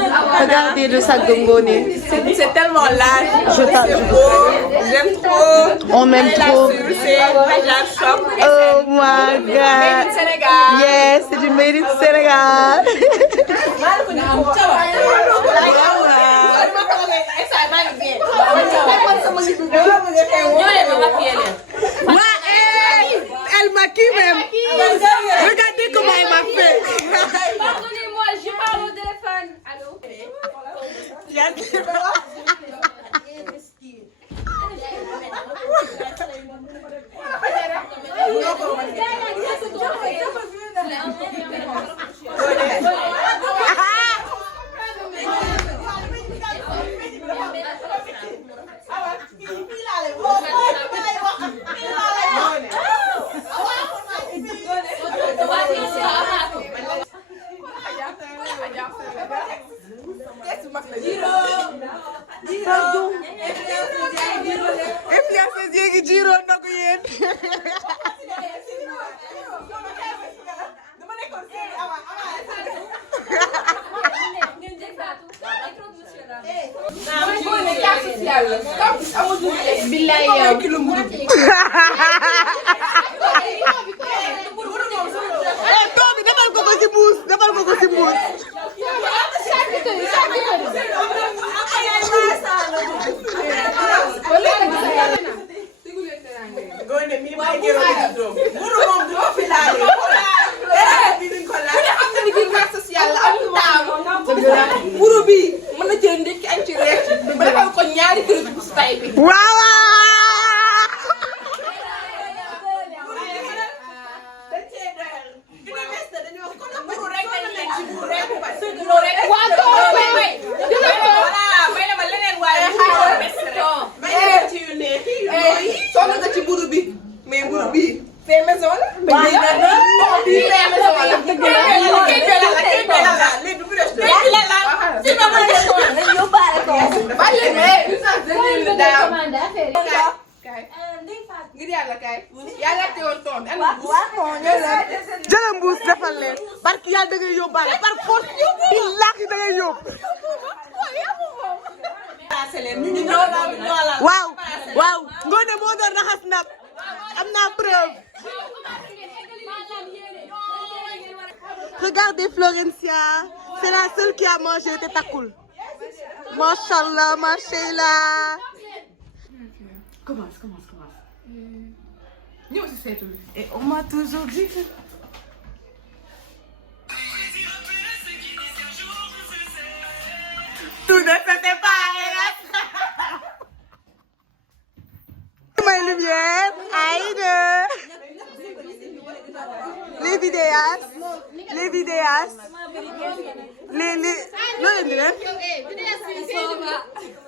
Regardez le sac de Ngoné. C'est tellement large. C'est beau. J'aime trop. On m'aime trop. C'est Hajar Shop. Oh my God. Made in Sénégal. Yes, c'est du Made in Sénégal. Elle maquille même. Regardez comment elle m'a fait. Pardonnez-moi, je parle au téléphone. Allô? Pardon. Et puis à ses yeux qui diront non que jëlal mbuus defal leen barki yàlla da ngay yóbbaale par force billaahi da ngay yóbbu waaw waaw Ngoné moo doon raxas nap am naa preuve. Regardez Florencia, c'est la seule qui a mangé te takul. Machallah, machallah. Commence. Nous aussi c'est tout. Et on m'a toujours dit que... Tout ne se fait pas, hélas. Ma lumière, Aïe. Les vidéastes.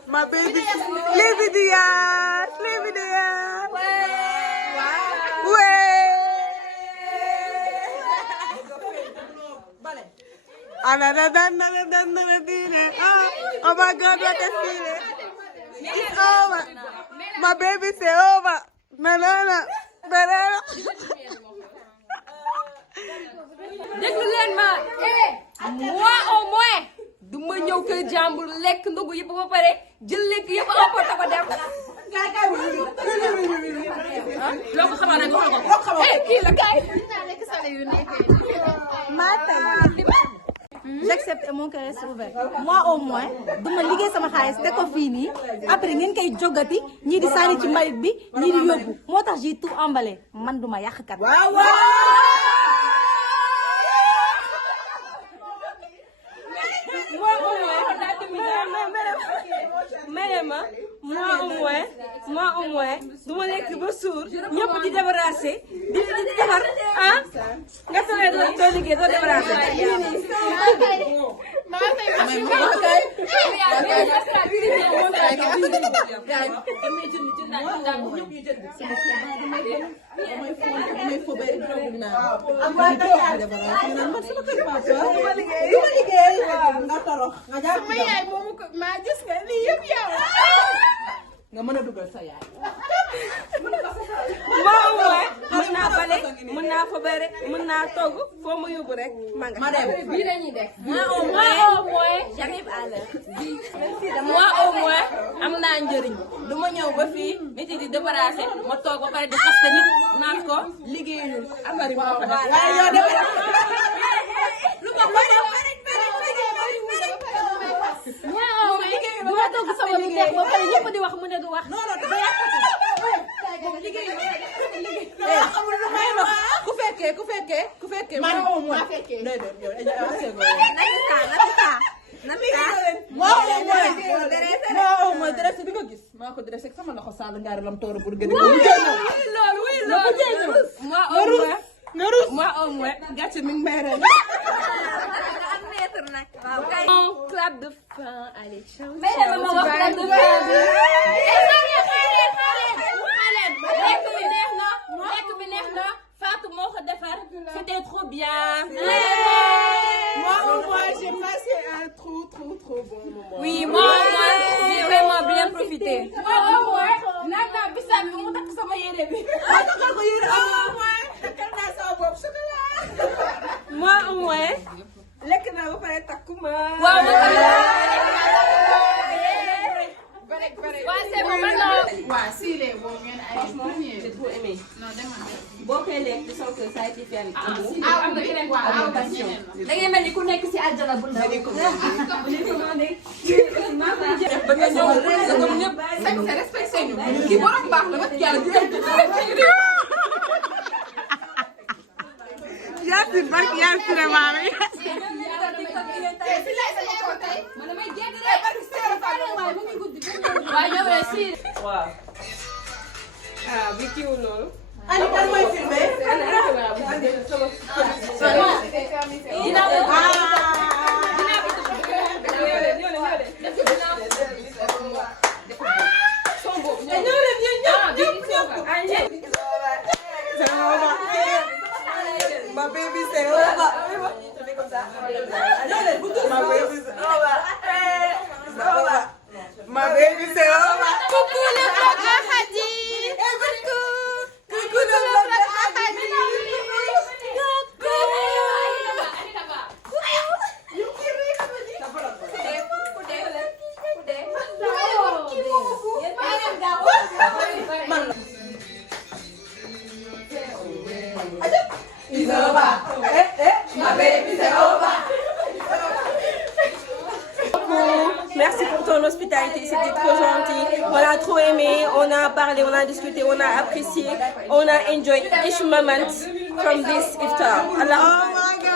Ma baby. Les vidéastes. Ouais. Oh my God, what a feeling. It's over. My baby, c'est over. Banana. déglu leen ma moi au moins du ma ñëw kër jàmbur lekk ndogu yëpp ba pare jël lekk yëpp emporté ko dem. loo ko xamal rek ko kii la kay. J'accepte et mon cœur est ouvert. Moi au moins duma liggéey sama xaalis te ko fii nii après ngeen koy jogati ñii di sànni ci mbalit bi ñii di yóbbu moo tax j'ai tout emballé man duma yàqkat. moi au moins du ma lekk ba suur ñëpp di débarrassé di defar ah nga tawee doo liggéey doo débarrassé. mën naa bale mën naa fa bëre mën naa togg foo ma yóbbu rek ma bii la ñuy def moi au moins j'arrive à l'heure moi au moins am naa njëriñ du ma ñëw ba fii nit yi di débarrassé ma toog ba pare di xaste nit naan ko liggéeyul affaire yi moo ko def waaye yow lu ko du ma togg sama lu neex ba pare ñëpp di wax mu ne du wax ku fekkee man ma fekkee mooy dressé bi nga gis maa ko dressé sama loxo Sall ngaari lam tooro pour gën moi au moins gàcce mi ngi may rey clap de fin allez ciao clap de fin lekk bi neex na Fatou moo ko defar c'était trop bien moi au moins j'ai passé un trop bon moment oui moi j'ai vraiment bien profité moi au moins naan naa bisaab bi mu takk sama yére bi takkal ko yére au moins takkal naa sama bopp chocolat moi au moins lekk naa ba pare takkuma waaw c'est bon maintenant. Ouais, si les bons viennent à j'ai trop aimé. Non, demande. Boo koy lekk tu sens que ça a été fait avec amour. Am na keneen quoi passion. Da ngay mel ni ku nekk ci àjjana bu ndaw. Ba nga ñëw comme ñëpp. C'est respecté ñu. Ki borom baax la wax yàlla Yaasin barki Yaasin maama waaw. ah bi kiiwul loolu. Ali kan mooy filmé. Ma baby c'est over. Tu fais comme ça. Ma baby c'est over. Ma baby c'est over. Coucou le vlog de Khady. Coucou le vlog de Khady. It's over. Ma baby c'est over. Merci pour ton hospitalité, c'était trop gentil. On a trop aimé, on a parlé, on a discuté, on a apprécié, on a enjoyed each moment from this iftar. Allah. Oh my God.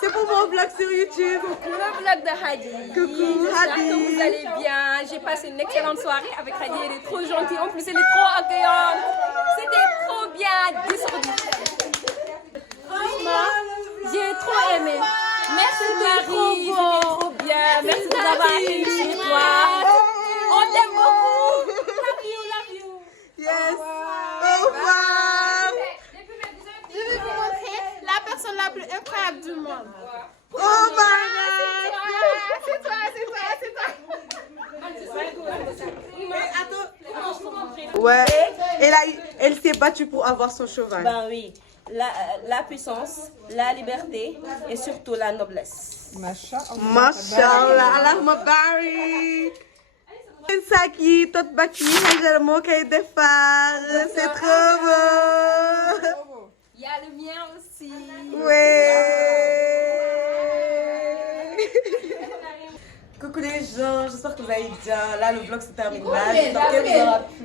C'est pour mon vlog sur YouTube. Le vlog de Khady. Coucou J'espère Khady. que vous allez bien. J'ai passé une excellente soirée avec Khady. Elle est trop gentille. En plus, elle est trop accueillante. C'était trop bien. 10 sur 10. Franchement, j'ai trop aimé. Merci Marie. C'était trop bien. Merci de nous avoir accueillis chez toi. On t'aime beaucoup. Love you, love you. Yes. Au revoir. Je vais vous montrer la personne la plus incroyable du monde. Oh my God. C'est toi. Ouais. Elle s'est battue pour avoir son cheval. Ben oui. La puissance, la liberté et surtout la noblesse. Mashallah. Allahumma barik. Saki, tot baki, Hajara moo koy defar. C'est trop beau. Il y a le mien aussi. Ouais. Coucou les gens, j'espère que vous allez bien. Là, le vlog se termine là. J'espère que vous aura plu.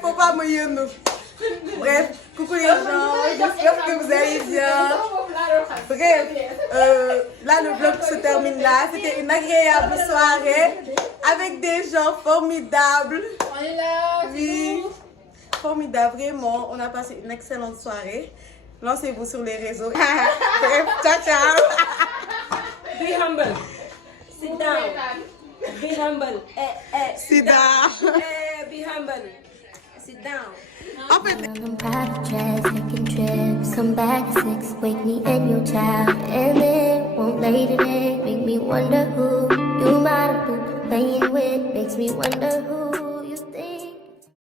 Faut pas me yéno. Bref, coucou les gens, j'espère que vous allez bien. Bref. Là, le vlog se termine là. C'était une agréable soirée avec des gens formidables. On est là, oui, formidable, vraiment. On a passé une excellente soirée. Lancez-vous sur les réseaux. Bref, ciao, ciao. Be humble. Sit down. Be humble. Sit down. Be humble. Sit down. I'm private jets, taking trips, come back at 6, wake me and your child, and then won't lay today, make me wonder who you might have been playing with, makes me wonder who